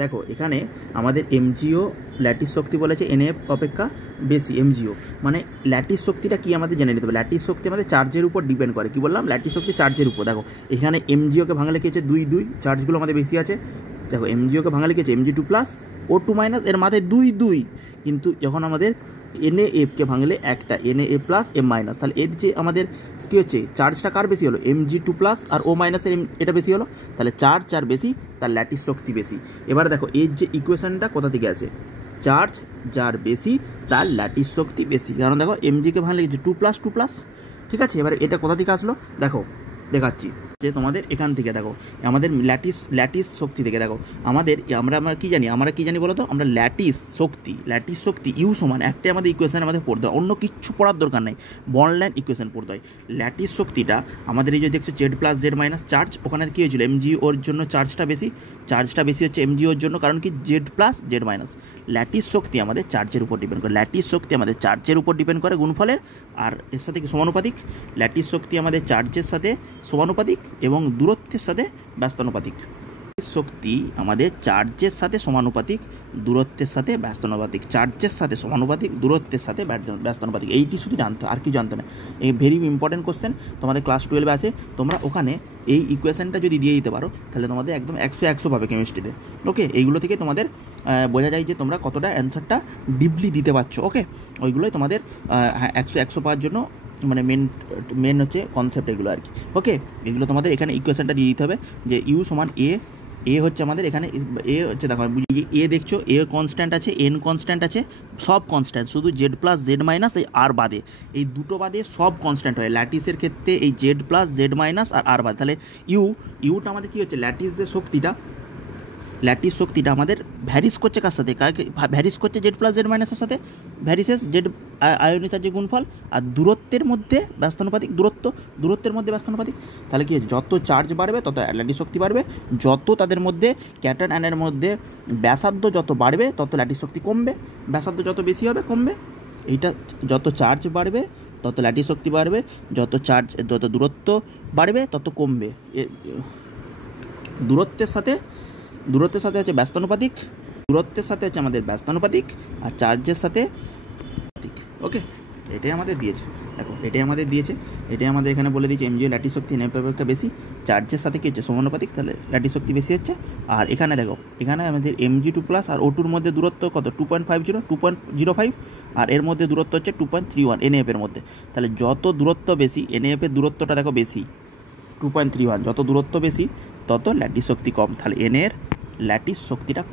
দেখো এখানে আমাদের এমজিও ল্যাটিস শক্তি বলেছে এনএফ অপেক্ষা বেশি এমজিও, মানে ল্যাটিস শক্তিটা কি আমাদের জেনে নিতে হবে। ল্যাটিস শক্তি আমাদের চার্জের উপর ডিপেন্ড করে। কি বললাম? ল্যাটিস শক্তি চার্জের উপর। দেখো এখানে এমজিওকে ভাঙলে কি হচ্ছে 2 2, চার্জগুলো আমাদের বেশি আছে। দেখো এমজিওকে ভাঙলে কি হচ্ছে mg2 প্লাস O2 মাইনাস, এর মাথায় 2 2, কিন্তু যখন আমাদের NaFকে ভাঙলে একটা Na প্লাস M মাইনাস, তাহলে এর যে আমাদের কী হচ্ছে চার্জটা কার বেশি হলো? mg2 প্লাস আর O মাইনাসের এটা বেশি হলো, তাহলে চার্জ যার বেশি তার ল্যাটিস শক্তি বেশি। এবার দেখো এর যে ইকুয়েশনটা কোথা থেকে আসে? চার্জ যার বেশি তার ল্যাটিস শক্তি বেশি, কারণ দেখো mgকে ভাঙলে কিছু 2 প্লাস 2 প্লাস, ঠিক আছে। এবার এটা কোথা থেকে আসলো দেখো দেখাচ্ছি যে তোমাদের এখান থেকে দেখো আমাদের ল্যাটিস শক্তি থেকে দেখো আমাদের আমরা কি জানি বলো তো? আমরা ল্যাটিস শক্তি ইউ সমান একটাই আমাদের ইকুয়েশন আমাদের পড়তে হয়, অন্য কিচ্ছু পড়ার দরকার নেই, বর্নলাইন ইকুয়েশন পড়তে হয়। ল্যাটিস শক্তিটা আমাদের এই যে দেখছো Z plus Z minus charge, ওখানে কী হয়েছিল? এমজি ওর জন্য চার্জটা বেশি হচ্ছে এমজি ওর জন্য, কারণ কি Z plus Z minus. Lattice শক্তি আমাদের চার্জের উপর ডিপেন্ড করে, গুণফলের, আর এর সাথে কি সমানুপাতিক। ল্যাটিস শক্তি আমাদের চার্জের সাথে সমানুপাতিক এবং দূরত্বের সাথে ব্যস্তানুপাতিক। শক্তি আমাদের চার্জের সাথে সমানুপাতিক, দূরত্বের সাথে ব্যস্তানুপাতিক, ব্যস্তানুপাতিক। এইটি শুধু জানতে, আর কি জানতে না। এই ভেরি ইম্পর্টেন্ট কোশ্চেন, তোমাদের ক্লাস 12 আছে। তোমরা ওখানে এই ইকুয়েশনটা যদি দিয়ে দিতে পারো তাহলে তোমাদের একদম 100 পাবে কেমিস্ট্রিতে। ওকে, এইগুলো থেকে তোমাদের বোঝা যায় যে তোমরা কতটা অ্যান্সারটা ডিপলি দিতে পারছো। ওকে, ওইগুলোই তোমাদের 100 পাওয়ার জন্য মানে মেন হচ্ছে কনসেপ্ট এগুলো আর কি। ওকে, এগুলো তোমাদের এখানে ইকুয়েশনটা দিয়ে দিতে হবে যে ইউ সমান এ হচ্ছে আমাদের এখানে এ হচ্ছে, দেখো এ দেখছো এ কনস্ট্যান্ট আছে, এন কনস্ট্যান্ট আছে, সব কনস্ট্যান্ট, শুধু জেড প্লাস জেড মাইনাস এই আর বাদে, এই দুটো বাদে সব কনস্ট্যান্ট হয়। ল্যাটিসের ক্ষেত্রে এই জেড প্লাস জেড মাইনাস আর বাদে, তাহলে ইউটা আমাদের কী হচ্ছে? ল্যাটিস শক্তিটা আমাদের ভ্যারিস করছে কার সাথে? ভ্যারিস করছে জেড প্লাস জেড মাইনাসের সাথে, ভ্যারিসেস জেড আয়নীয় চার্জের গুণফল, আর দূরত্বের মধ্যে ব্যস্তানুপাতিক, দূরত্বের মধ্যে ব্যস্তানুপাতিক। তাহলে কি যত চার্জ বাড়বে তত ল্যাটিস শক্তি বাড়বে, যত তাদের মধ্যে ক্যাটায়ন আয়নের মধ্যে ব্যাসার্ধ যত বাড়বে তত ল্যাটিস শক্তি কমবে, ব্যাসার্ধ যত বেশি হবে কমবে। এইটা যত চার্জ বাড়বে তত ল্যাটিস শক্তি বাড়বে, যত দূরত্ব বাড়বে তত কমবে। দূরত্বের সাথে হচ্ছে ব্যস্তানুপাতিক, আমাদের ব্যস্তানুপাতিক, আর চার্জের সাথে। ওকে, এটাই আমাদের দিয়েছে। দেখো এটাই আমাদের এখানে বলে দিয়েছে এমজিও ল্যাটিস শক্তি এনএফ অপেক্ষা বেশি, চার্জের সাথে কি হচ্ছে? সমানুপাতিক, তাহলে ল্যাটিস শক্তি বেশি হচ্ছে। আর এখানে দেখো এখানে আমাদের mg2 প্লাস আর O2 মধ্যে দূরত্ব কত? 2.05, আর এর মধ্যে দূরত্ব হচ্ছে 2.31 এনএফ এর মধ্যে। তাহলে যত দূরত্ব বেশি, এনএফ এর দূরত্বটা দেখো বেশি 2.31, যত দূরত্ব বেশি তত ল্যাটিস শক্তি কম, তাহলে এন এর ল্যাটিস শক্তিটা কম।